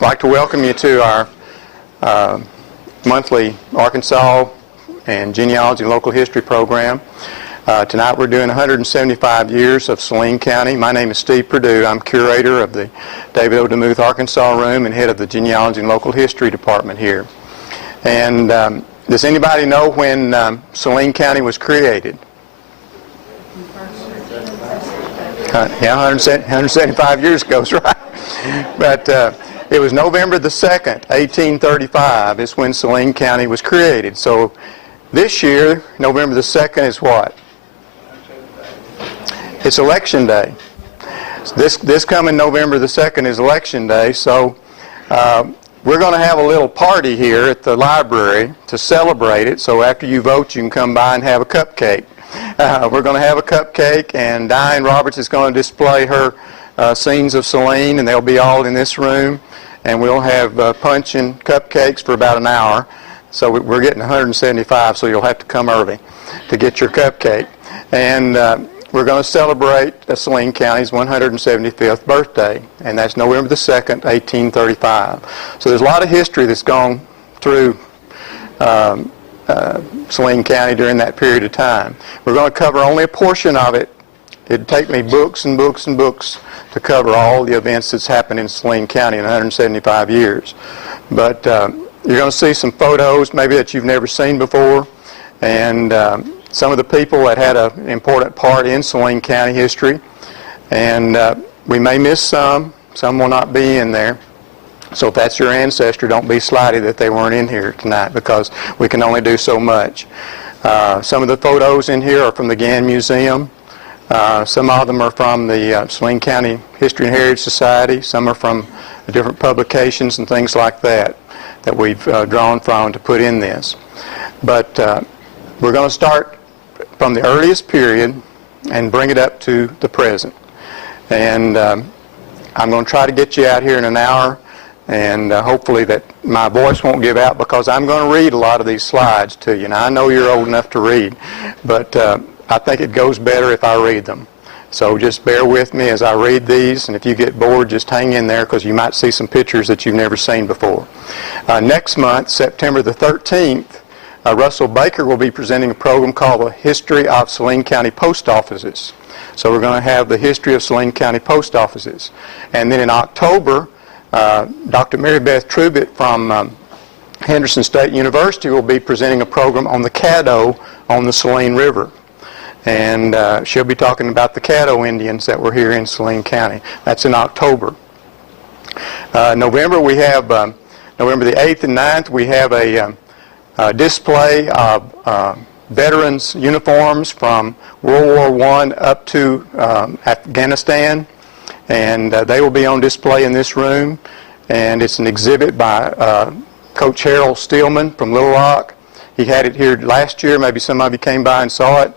I'd like to welcome you to our monthly Arkansas and Genealogy and Local History program. Tonight we're doing 175 years of Saline County. My name is Steve Perdue. I'm curator of the David O. DeMuth Arkansas Room and head of the Genealogy and Local History department here. And does anybody know when Saline County was created? Yeah, 175 years ago, right? But it was November the 2nd, 1835 is when Saline County was created. So this year, November the 2nd is what? It's Election Day. This coming November the 2nd is Election Day, so we're going to have a little party here at the library to celebrate it. So after you vote, you can come by and have a cupcake. We're going to have a cupcake, and Diane Roberts is going to display her scenes of Saline, and they'll be all in this room. And we'll have punch and cupcakes for about an hour. So we're getting 175, so you'll have to come early to get your cupcake. And we're going to celebrate Saline County's 175th birthday, and that's November the 2nd, 1835. So there's a lot of history that's gone through Saline County during that period of time. We're going to cover only a portion of it. It'd take me books and books and books to cover all the events that's happened in Saline County in 175 years. But you're going to see some photos maybe that you've never seen before, and some of the people that had an important part in Saline County history. And we may miss some will not be in there. So if that's your ancestor, don't be slighted that they weren't in here tonight, because we can only do so much. Some of the photos in here are from the Gann Museum. Some of them are from the Saline County History and Heritage Society. Some are from different publications and things like that we've drawn from to put in this. But we're going to start from the earliest period and bring it up to the present. And I'm going to try to get you out here in an hour, and hopefully that my voice won't give out, because I'm going to read a lot of these slides to you. Now, I know you're old enough to read, but I think it goes better if I read them. So just bear with me as I read these, and if you get bored, just hang in there, because you might see some pictures that you've never seen before. Next month, September the 13th, Russell Baker will be presenting a program called the History of Saline County Post Offices. So we're going to have the history of Saline County Post Offices. And then in October, Dr. Mary Beth Trubitt from Henderson State University will be presenting a program on the Caddo on the Saline River. And she'll be talking about the Caddo Indians that were here in Saline County. That's in October. November, we have, November the 8th and 9th, we have a display of veterans' uniforms from World War I up to Afghanistan. And they will be on display in this room. And it's an exhibit by Coach Harold Steelman from Little Rock. He had it here last year. Maybe some of you came by and saw it.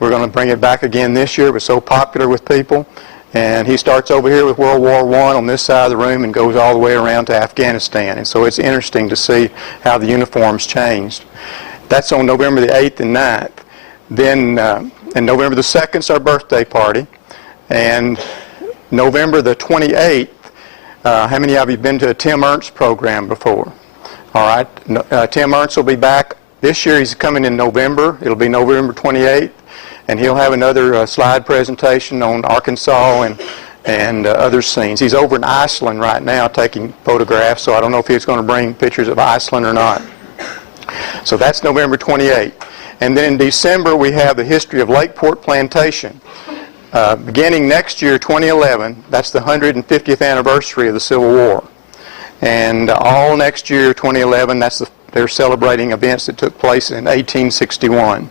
We're going to bring it back again this year. It was so popular with people. And he starts over here with World War I on this side of the room and goes all the way around to Afghanistan. And so it's interesting to see how the uniforms changed. That's on November the 8th and 9th. Then and November the 2nd is our birthday party. And November the 28th, how many of you have been to a Tim Ernst program before? All right, Tim Ernst will be back. This year he's coming in November. It'll be November 28th. And he'll have another slide presentation on Arkansas and other scenes. He's over in Iceland right now taking photographs, so I don't know if he's going to bring pictures of Iceland or not. So that's November 28th. And then in December, we have the history of Lakeport Plantation. Beginning next year, 2011, that's the 150th anniversary of the Civil War. And all next year, 2011, they're celebrating events that took place in 1861.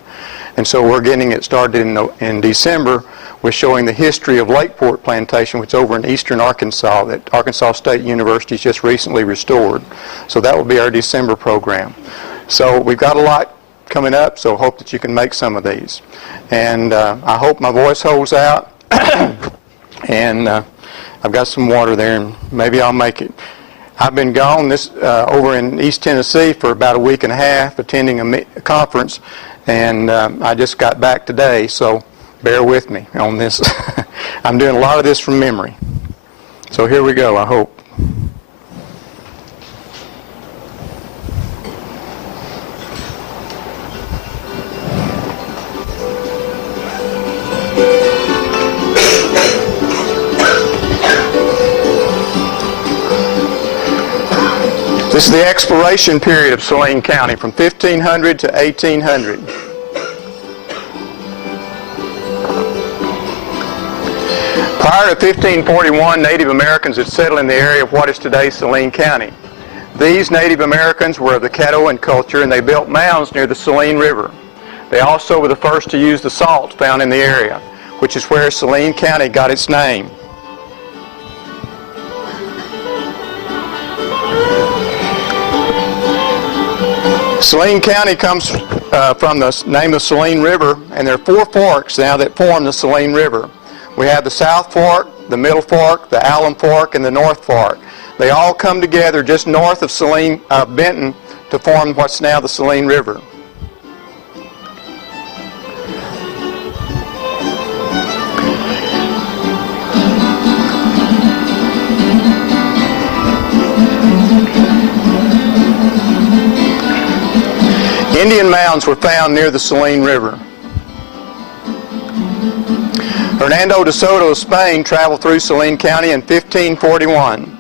And so we're getting it started in December with showing the history of Lakeport Plantation, which is over in eastern Arkansas, that Arkansas State University has just recently restored. So that will be our December program. So we've got a lot coming up, so hope that you can make some of these. And I hope my voice holds out. And I've got some water there, and maybe I'll make it. I've been gone over in East Tennessee for about a week and a half attending a conference. And I just got back today, so bear with me on this. I'm doing a lot of this from memory. So here we go, I hope. This is the exploration period of Saline County from 1500 to 1800. Prior to 1541, Native Americans had settled in the area of what is today Saline County. These Native Americans were of the Caddoan culture, and they built mounds near the Saline River. They also were the first to use the salt found in the area, which is where Saline County got its name. Saline County comes from the name of Saline River, and there are 4 forks now that form the Saline River. We have the South Fork, the Middle Fork, the Alum Fork, and the North Fork. They all come together just north of Benton to form what's now the Saline River. Indian mounds were found near the Saline River. Hernando de Soto of Spain traveled through Saline County in 1541.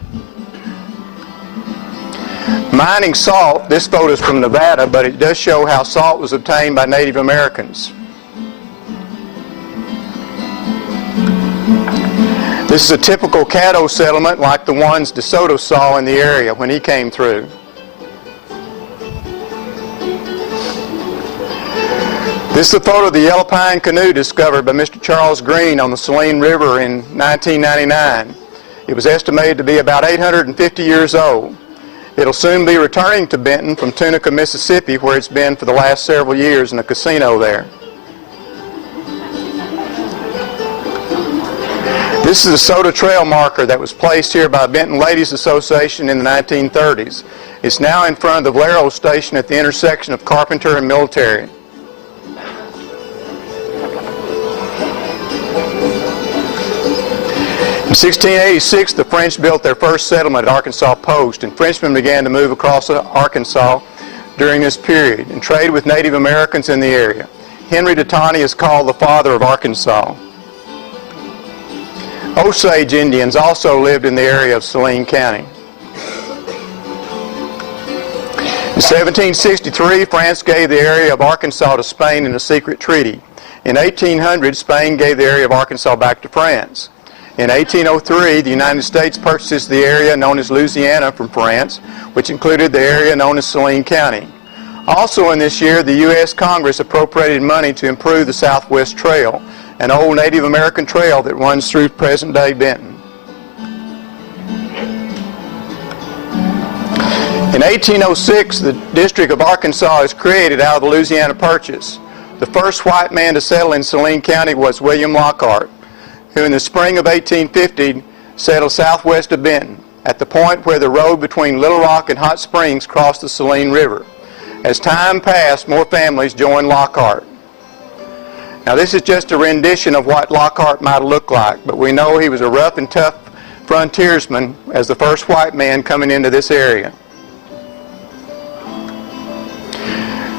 Mining salt, this photo is from Nevada, but it does show how salt was obtained by Native Americans. This is a typical Caddo settlement like the ones de Soto saw in the area when he came through. This is a photo of the yellow pine canoe discovered by Mr. Charles Green on the Saline River in 1999. It was estimated to be about 850 years old. It'll soon be returning to Benton from Tunica, Mississippi, where it's been for the last several years in a casino there. This is a Soda Trail marker that was placed here by Benton Ladies Association in the 1930s. It's now in front of the Valero station at the intersection of Carpenter and Military. In 1686, the French built their first settlement at Arkansas Post, and Frenchmen began to move across Arkansas during this period and trade with Native Americans in the area. Henry de Tawney is called the father of Arkansas. Osage Indians also lived in the area of Saline County. In 1763, France gave the area of Arkansas to Spain in a secret treaty. In 1800, Spain gave the area of Arkansas back to France. In 1803, the United States purchased the area known as Louisiana from France, which included the area known as Saline County. Also in this year, the U.S. Congress appropriated money to improve the Southwest Trail, an old Native American trail that runs through present-day Benton. In 1806, the District of Arkansas is created out of the Louisiana Purchase. The first white man to settle in Saline County was William Lockhart, who in the spring of 1850 settled southwest of Benton, at the point where the road between Little Rock and Hot Springs crossed the Saline River. As time passed, more families joined Lockhart. Now this is just a rendition of what Lockhart might have looked like, but we know he was a rough and tough frontiersman as the first white man coming into this area.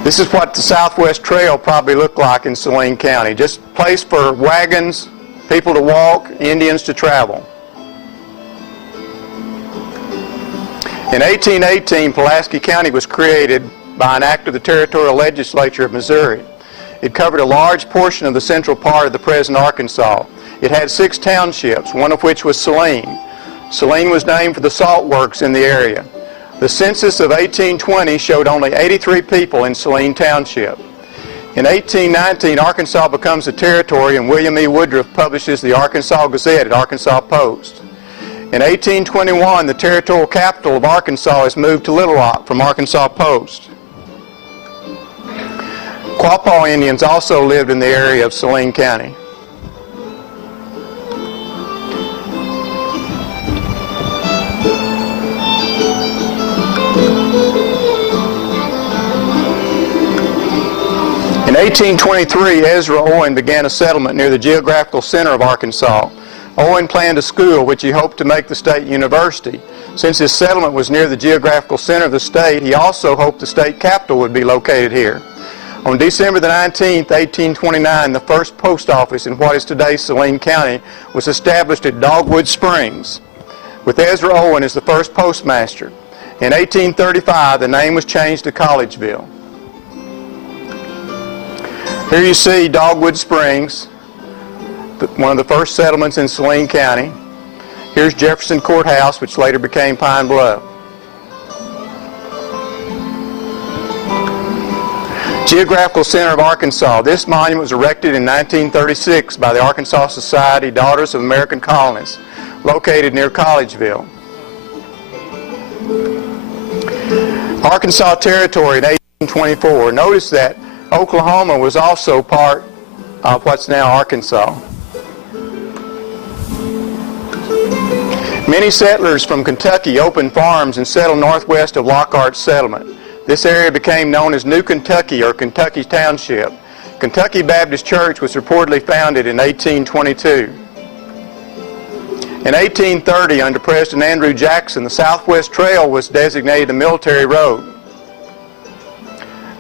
This is what the Southwest Trail probably looked like in Saline County, just a place for wagons, people to walk, Indians to travel. In 1818, Pulaski County was created by an act of the Territorial Legislature of Missouri. It covered a large portion of the central part of the present Arkansas. It had 6 townships, one of which was Saline. Saline was named for the salt works in the area. The census of 1820 showed only 83 people in Saline Township. In 1819, Arkansas becomes a territory, and William E. Woodruff publishes the Arkansas Gazette at Arkansas Post. In 1821, the territorial capital of Arkansas is moved to Little Rock from Arkansas Post. Quapaw Indians also lived in the area of Saline County. In 1823, Ezra Owen began a settlement near the geographical center of Arkansas. Owen planned a school which he hoped to make the state university. Since his settlement was near the geographical center of the state, he also hoped the state capital would be located here. On December the 19th, 1829, the first post office in what is today Saline County was established at Dogwood Springs, with Ezra Owen as the first postmaster. In 1835, the name was changed to Collegeville. Here you see Dogwood Springs, one of the first settlements in Saline County. Here's Jefferson Courthouse, which later became Pine Bluff. Geographical Center of Arkansas. This monument was erected in 1936 by the Arkansas Society Daughters of American Colonists, located near Collegeville. Arkansas Territory in 1824. Notice that Oklahoma was also part of what's now Arkansas. Many settlers from Kentucky opened farms and settled northwest of Lockhart's settlement. This area became known as New Kentucky, or Kentucky Township. Kentucky Baptist Church was reportedly founded in 1822. In 1830, under President Andrew Jackson, the Southwest Trail was designated a military road.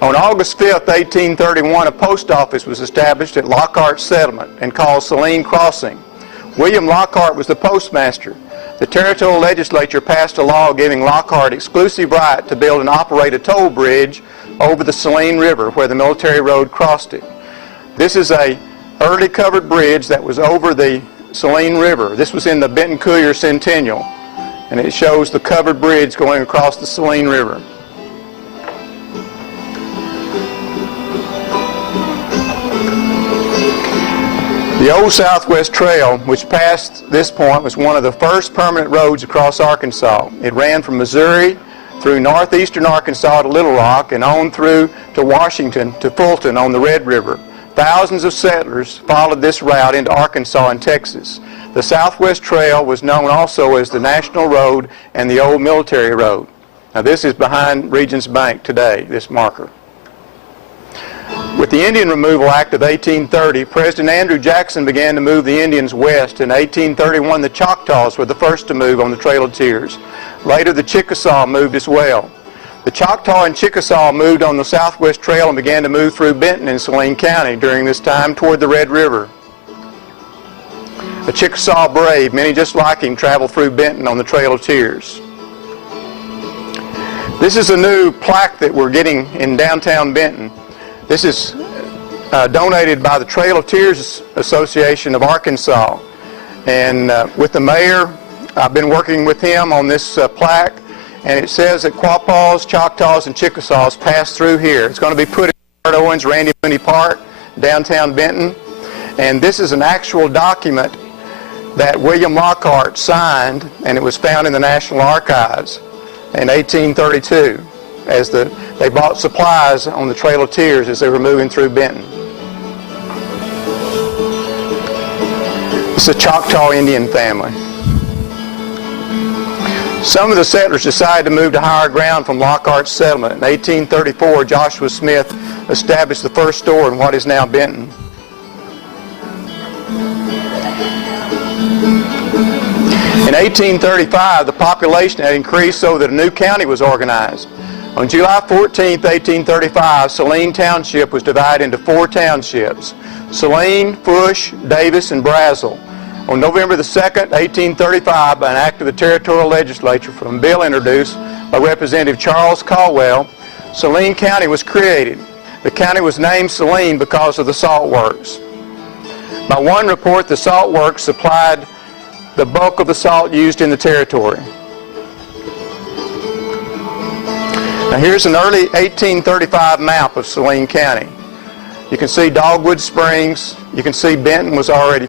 On August 5, 1831, a post office was established at Lockhart's settlement and called Saline Crossing. William Lockhart was the postmaster. The territorial legislature passed a law giving Lockhart exclusive right to build and operate a toll bridge over the Saline River where the military road crossed it. This is an early covered bridge that was over the Saline River. This was in the Benton-Couillard Centennial, and it shows the covered bridge going across the Saline River. The old Southwest Trail, which passed this point, was one of the first permanent roads across Arkansas. It ran from Missouri through northeastern Arkansas to Little Rock and on through to Washington to Fulton on the Red River. Thousands of settlers followed this route into Arkansas and Texas. The Southwest Trail was known also as the National Road and the Old Military Road. Now this is behind Regions Bank today, this marker. With the Indian Removal Act of 1830, President Andrew Jackson began to move the Indians west. In 1831, the Choctaws were the first to move on the Trail of Tears. Later, the Chickasaw moved as well. The Choctaw and Chickasaw moved on the Southwest Trail and began to move through Benton in Saline County during this time toward the Red River. The Chickasaw brave, many just like him, traveled through Benton on the Trail of Tears. This is a new plaque that we're getting in downtown Benton. This is donated by the Trail of Tears Association of Arkansas. And with the mayor, I've been working with him on this plaque, and it says that Quapaws, Choctaws, and Chickasaws pass through here. It's going to be put in Art Owens Randy Mooney Park, downtown Benton. And this is an actual document that William Lockhart signed, and it was found in the National Archives in 1832. As they bought supplies on the Trail of Tears as they were moving through Benton. It's a Choctaw Indian family. Some of the settlers decided to move to higher ground from Lockhart's settlement. In 1834, Joshua Smith established the first store in what is now Benton. In 1835, the population had increased so that a new county was organized. On July 14, 1835, Saline Township was divided into 4 townships: Saline, Fush, Davis, and Brazel. On November the 2nd, 1835, by an act of the territorial legislature from a bill introduced by Representative Charles Caldwell, Saline County was created. The county was named Saline because of the salt works. By one report, the salt works supplied the bulk of the salt used in the territory. Now here's an early 1835 map of Saline County. You can see Dogwood Springs. You can see Benton was already